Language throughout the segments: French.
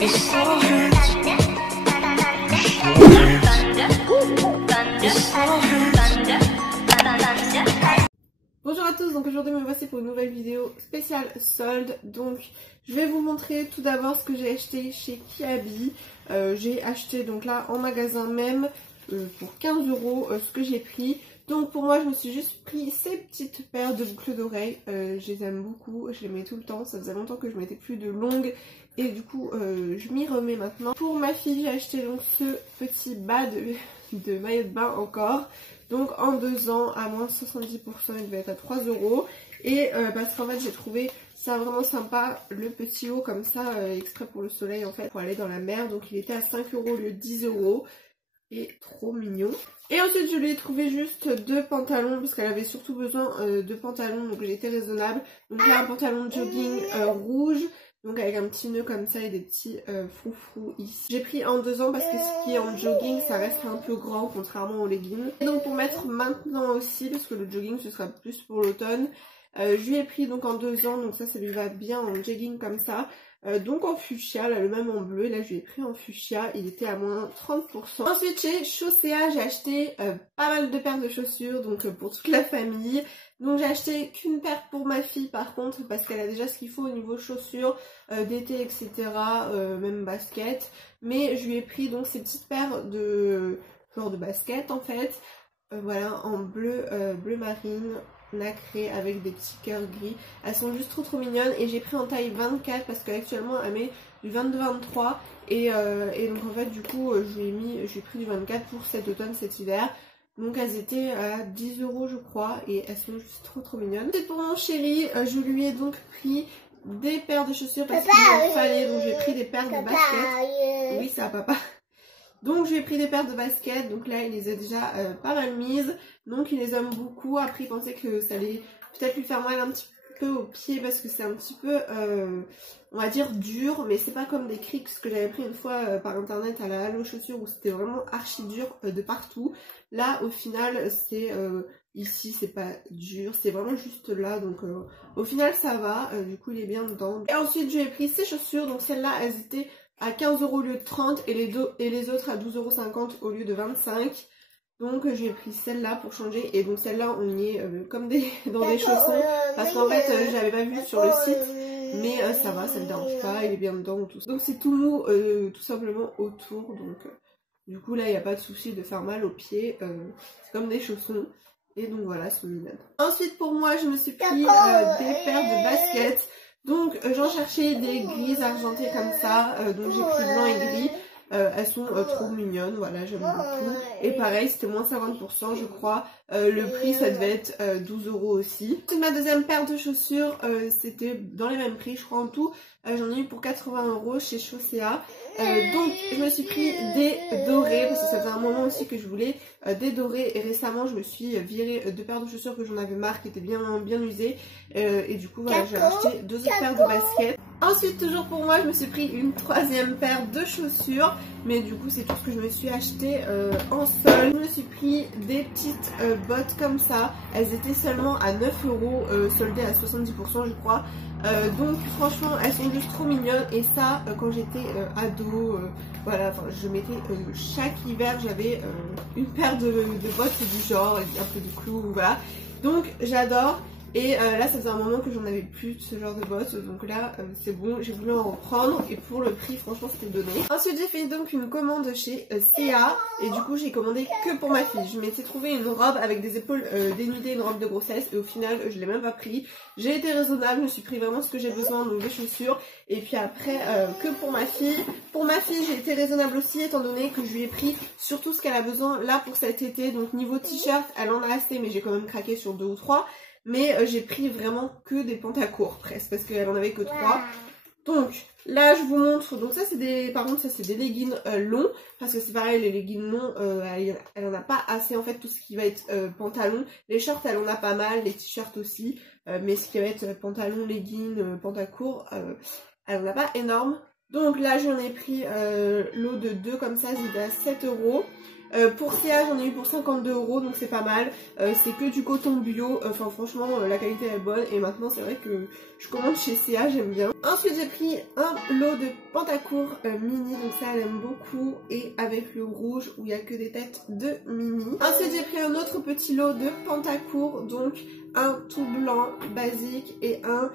Bonjour à tous, donc aujourd'hui me voici pour une nouvelle vidéo spéciale solde. Donc je vais vous montrer tout d'abord ce que j'ai acheté chez Kiabi. J'ai acheté donc là en magasin même pour 15 € ce que j'ai pris. Donc pour moi je me suis juste pris ces petites paires de boucles d'oreilles. Je les aime beaucoup, je les mets tout le temps, ça faisait longtemps que je mettais plus de longues. Et du coup je m'y remets maintenant. Pour ma fille j'ai acheté donc ce petit bas de maillot de bain encore. Donc en 2 ans à moins 70%, il devait être à 3 €. Et parce qu'en fait j'ai trouvé ça vraiment sympa, le petit haut comme ça, exprès pour le soleil en fait, pour aller dans la mer. Donc il était à 5 € au lieu de 10 €. Et trop mignon. Et ensuite je lui ai trouvé juste 2 pantalons parce qu'elle avait surtout besoin de pantalons, donc j'ai été raisonnable. Donc là un pantalon de jogging rouge, donc avec un petit nœud comme ça et des petits froufrous ici. J'ai pris en 2 ans parce que ce qui est en jogging ça reste un peu grand contrairement aux leggings. Et donc pour mettre maintenant aussi, parce que le jogging ce sera plus pour l'automne, je lui ai pris donc en 2 ans, donc ça lui va bien en jogging comme ça. Donc en fuchsia, là le même en bleu, là je lui ai pris en fuchsia, il était à moins 30%. Ensuite chez Chaussea, j'ai acheté pas mal de paires de chaussures, donc pour toute la famille. Donc j'ai acheté qu'une paire pour ma fille par contre, parce qu'elle a déjà ce qu'il faut au niveau chaussures, d'été etc, même basket. Mais je lui ai pris donc ces petites paires de genre de basket en fait, voilà en bleu, bleu marine, nacré avec des petits cœurs gris. Elles sont juste trop mignonnes et j'ai pris en taille 24 parce qu'actuellement elle met du 22-23 et donc en fait du coup j'ai pris du 24 pour cet automne, cet hiver. Donc elles étaient à 10 € je crois et elles sont juste trop mignonnes. C'est pour mon chéri, je lui ai donc pris des paires de chaussures parce qu'il en fallait, donc j'ai pris des paires de baskets. Oui c'est à papa. Donc j'ai pris des paires de baskets, donc là il les a déjà pas mal mises, donc il les aime beaucoup. Après il pensait que ça allait peut-être lui faire mal un petit peu aux pieds parce que c'est un petit peu, on va dire dur, mais c'est pas comme des Crics que j'avais pris une fois par internet à la Halo Chaussures où c'était vraiment archi dur de partout. Là au final c'est, ici c'est pas dur, c'est vraiment juste là, donc au final ça va, du coup il est bien dedans. Et ensuite j'ai pris ces chaussures, donc celles-là elles étaient à 15 € au lieu de 30 et les autres à 12,50 € au lieu de 25. Donc j'ai pris celle-là pour changer et donc celle-là on y est comme dans des chaussons parce qu'en fait j'avais pas vu sur le site mais ça va, ça ne dérange pas, il est bien dedans tout ça. Donc c'est tout mou tout simplement autour, donc du coup là il n'y a pas de souci de faire mal aux pieds, c'est comme des chaussons. Et donc voilà, c'est mignon. Ensuite pour moi je me suis pris des paires de baskets. Donc j'en cherchais des grises argentées comme ça, donc j'ai pris blanc et gris. Elles sont trop mignonnes, voilà, j'aime beaucoup. Et pareil, c'était moins 50% je crois. Le prix ça devait être 12 € aussi. C'est ma deuxième paire de chaussures, c'était dans les mêmes prix je crois en tout. J'en ai eu pour 80 € chez Chaussea. Donc je me suis pris des dorés parce que ça faisait un moment aussi que je voulais des dorés. Et récemment je me suis virée 2 paires de chaussures que j'en avais marre, qui étaient bien usées. Et du coup voilà, j'ai acheté 2 autres paires de baskets. Ensuite toujours pour moi je me suis pris une 3e paire de chaussures. Mais du coup c'est tout ce que je me suis acheté en solde. Je me suis pris des petites bottes comme ça. Elles étaient seulement à 9 € soldées à 70% je crois. Donc franchement elles sont juste trop mignonnes. Et ça quand j'étais ado, voilà, enfin je mettais chaque hiver j'avais une paire de bottes du genre, un peu de clous, voilà. Donc j'adore. Et là ça faisait un moment que j'en avais plus de ce genre de bottes, donc là c'est bon, j'ai voulu en reprendre et pour le prix franchement c'était donné. Ensuite j'ai fait donc une commande chez CA et du coup j'ai commandé que pour ma fille. Je m'étais trouvé une robe avec des épaules dénudées, une robe de grossesse et au final je l'ai même pas pris. J'ai été raisonnable, je me suis pris vraiment ce que j'ai besoin, donc des chaussures. Et puis après que pour ma fille. Pour ma fille j'ai été raisonnable aussi étant donné que je lui ai pris surtout ce qu'elle a besoin là pour cet été. Donc niveau t-shirt elle en a assez mais j'ai quand même craqué sur 2 ou 3. Mais j'ai pris vraiment que des pantacourts presque parce qu'elle en avait que 3. Donc là je vous montre, donc ça c'est des, par contre ça c'est des leggings longs parce que c'est pareil, les leggings longs elle en a pas assez en fait, tout ce qui va être pantalon. Les shorts elle en a pas mal, les t-shirts aussi, mais ce qui va être pantalon, leggings, pantacourt, elle en a pas énorme. Donc là j'en ai pris l'eau de 2 comme ça, c'était à 7 €. Pour CA j'en ai eu pour 52 € donc c'est pas mal. C'est que du coton bio, enfin franchement la qualité est bonne et maintenant c'est vrai que je commande chez CA, j'aime bien. Ensuite j'ai pris un lot de Pantacourt mini, donc ça elle aime beaucoup, et avec le rouge où il n'y a que des têtes de mini. Ensuite j'ai pris un autre petit lot de Pantacourt, donc un tout blanc basique et un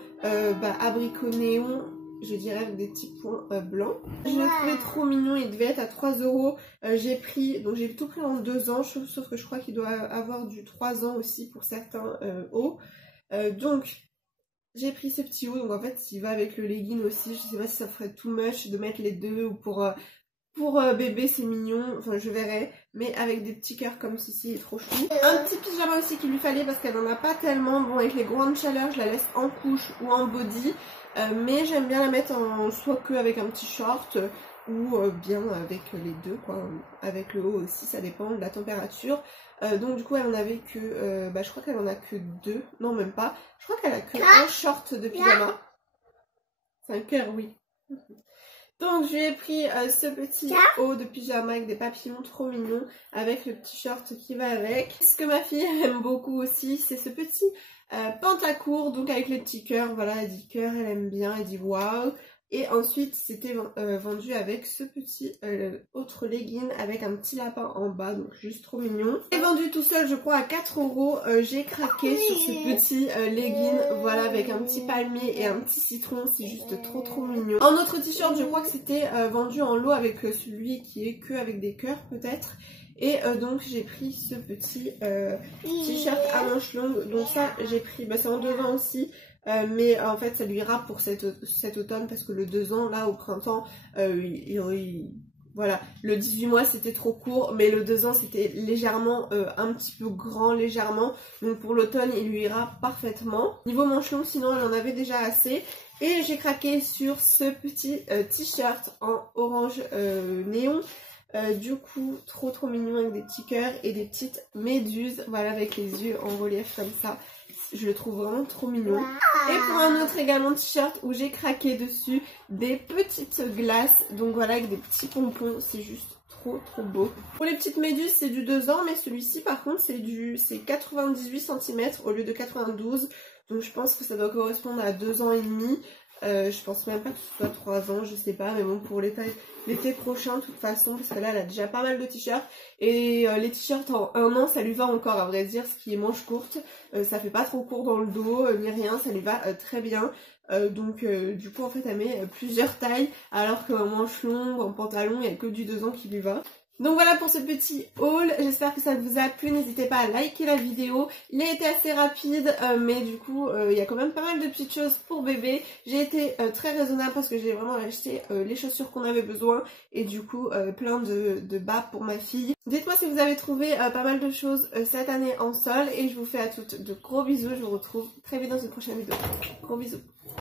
abricot néon, je dirais avec des petits points blancs. Je le trouvais trop mignon, il devait être à 3 €. J'ai pris, donc j'ai tout pris en 2 ans, sauf que je crois qu'il doit avoir du 3 ans aussi pour certains hauts. Donc j'ai pris ce petit haut, donc en fait il va avec le legging aussi, je sais pas si ça ferait too much de mettre les deux ou pour bébé c'est mignon, enfin je verrai, mais avec des petits cœurs comme ceci, il est trop chou. Un petit pyjama aussi qu'il lui fallait parce qu'elle n'en a pas tellement, bon avec les grandes chaleurs je la laisse en couche ou en body, mais j'aime bien la mettre en soit que avec un petit short ou bien avec les deux quoi, avec le haut aussi, ça dépend de la température. Donc du coup elle en avait que, je crois qu'elle en a que 2, non même pas, je crois qu'elle a que un short de pyjama. C'est un cœur, oui. Donc je lui ai pris ce petit haut de pyjama avec des papillons trop mignons, avec le petit short qui va avec. Ce que ma fille elle aime beaucoup aussi, c'est ce petit Pantacourt, donc avec les petits cœurs, voilà, elle dit cœur, elle aime bien, elle dit waouh. Et ensuite c'était vendu avec ce petit autre legging avec un petit lapin en bas, donc juste trop mignon. Et vendu tout seul je crois à 4 €, j'ai craqué sur ce petit legging, voilà, avec un petit palmier et un petit citron, c'est juste trop mignon. En autre t-shirt je crois que c'était vendu en lot avec celui qui est que avec des cœurs peut-être. Et donc j'ai pris ce petit t-shirt à manches longues, donc ça j'ai pris, c'est en 2 ans aussi. Mais en fait ça lui ira pour cet automne parce que le 2 ans là au printemps voilà, le 18 mois c'était trop court, mais le 2 ans c'était légèrement un petit peu grand légèrement, donc pour l'automne il lui ira parfaitement. Niveau manches longues sinon elle en avait déjà assez. Et j'ai craqué sur ce petit t-shirt en orange néon. Du coup trop mignon avec des petits cœurs et des petites méduses, voilà, avec les yeux en relief comme ça. Je le trouve vraiment trop mignon. Et pour un autre également t-shirt où j'ai craqué dessus des petites glaces, donc voilà, avec des petits pompons, c'est juste trop beau. Pour les petites méduses c'est du 2 ans, mais celui-ci par contre c'est 98 cm au lieu de 92, donc je pense que ça doit correspondre à 2 ans et demi. Je pense même pas que ce soit 3 ans, je sais pas, mais bon, pour l'été prochain de toute façon, parce que là elle a déjà pas mal de t-shirts, et les t-shirts en 1 an ça lui va encore à vrai dire, ce qui est manche courte, ça fait pas trop court dans le dos ni rien, ça lui va très bien. Donc du coup en fait elle met plusieurs tailles, alors qu'en manche longue, en pantalon, il n'y a que du 2 ans qui lui va. Donc voilà pour ce petit haul, j'espère que ça vous a plu, n'hésitez pas à liker la vidéo. Il a été assez rapide mais du coup il y a quand même pas mal de petites choses pour bébé. J'ai été très raisonnable parce que j'ai vraiment acheté les chaussures qu'on avait besoin et du coup plein de bas pour ma fille. Dites-moi si vous avez trouvé pas mal de choses cette année en sol et je vous fais à toutes de gros bisous. Je vous retrouve très vite dans une prochaine vidéo. Gros bisous.